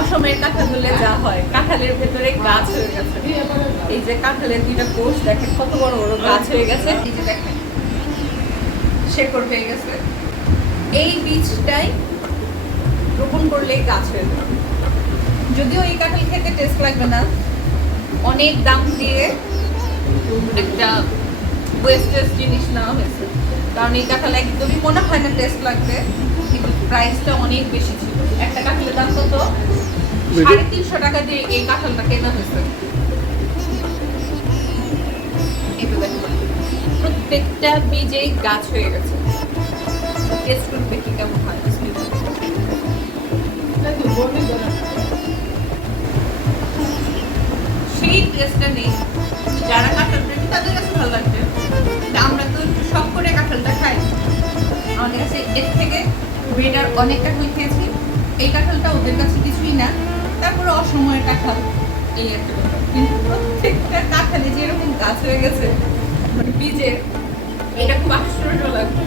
অসময়ের কাঁঠাল যা হয়। কাঁঠালের ভেতরে গাছ হয়ে গেছে। এই যে কাঁঠালের দুইটা কোষ, দেখেন কত বড় বড় গাছ হয়ে গেছে। এই যে দেখেন, শেকড় হয়ে গেছে। এই বীজটাই রোপণ করলেই গাছ হয়ে যাবে। যদিও এই কাঁঠাল খেতে টেস্ট লাগবে না। অনেক দাম দিয়ে একটা ওয়েস্টেজ জিনিস নেওয়া হয়েছে। কারণ এই কাঁঠাল একদমই মনে হয় না টেস্ট লাগবে, কিন্তু প্রাইসটা অনেক বেশি ছিল। একটা কাঁঠালের দাম কত? সাড়ে তিনশো টাকা দিয়ে এই কাঁঠালটা কেনা হয়েছে। প্রত্যেকটা বীজেই গাছ হয়ে গেছে। টেস্ট করবে কি কেমন হয় সেই টেস্টটা নেই। যারা কাঁঠাল প্রেমী তাদের কাছে ভালো লাগবে। আমরা তো একটু শখ করে কাঁঠালটা খাই। আমাদের কাছে এর থেকে বেটার অনেক কাঁঠাল খেয়েছি। এই কাঁঠালটা ওদের কাছে কিছুই না। তারপরে অসময়ের কাঁঠাল, এই একটা ব্যাপার। কিন্তু প্রত্যেকটা কাঁঠালে যে এরকম গাছ হয়ে গেছে মানে বীজের, এটা খুব আশ্চর্য লাগবে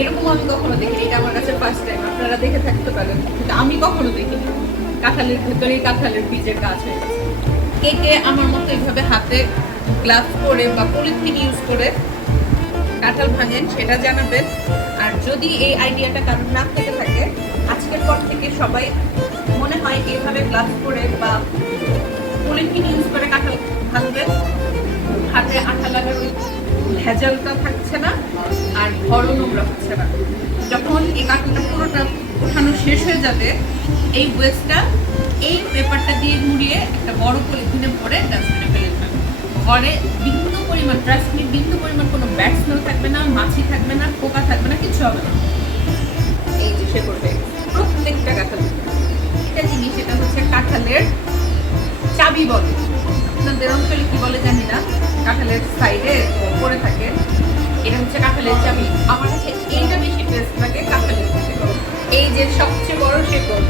এরকম আমি কখনো দেখিনি, এটা আমার কাছে ফার্স্ট টাইম আপনারা দেখে থাকতে পারেন। কিন্তু আমি কখনো দেখিনি কাঁঠালের ভেতরেই কাঁঠালের বীজের গাছ হয়ে কে কে আমার মতো এইভাবে হাতে গ্লাভস করে বা পলিথিন ইউজ করে কাঁঠাল ভাঙেন, সেটা জানাবেন। আর যদি এই আইডিয়াটা কারোর না থেকে থাকে আজকের পর থেকে সবাই মনে হয় এইভাবে গ্লাভস করে বা পলিথিন ইউজ করে কাঁঠাল ভাঙবেন হাতে আঠা লাগার ওই ভেজালটা থাকছে না, আর ঘরও নোংরা হচ্ছে না। যখন এই কাঁঠালটা পুরোটা ওঠানো শেষ হয়ে যাবে, এই ওয়েস্টটা এই পেপারটা দিয়ে মুড়িয়ে একটা বড় পলিথিনে ভরে ডাস্টবিনে ফেলে ঘরে বিন্দু পরিমাণ ট্রাস্টমি বিন্দু পরিমাণ কোনো ব্যাট স্মেল থাকবে না, মাছি থাকবে না, পোকা থাকবে না কিছু হবে না। কাঁঠালের চাবি বলে। আপনাদের অঞ্চলে কি বলে জানি না। কাঁঠালের সাইডে পরে থাকে। এটা হচ্ছে কাঁঠালের চাবি। আমার কাছে এইটা বেশি টেস্ট লাগে কাঁঠালের এই যে সবচেয়ে বড় শেকড়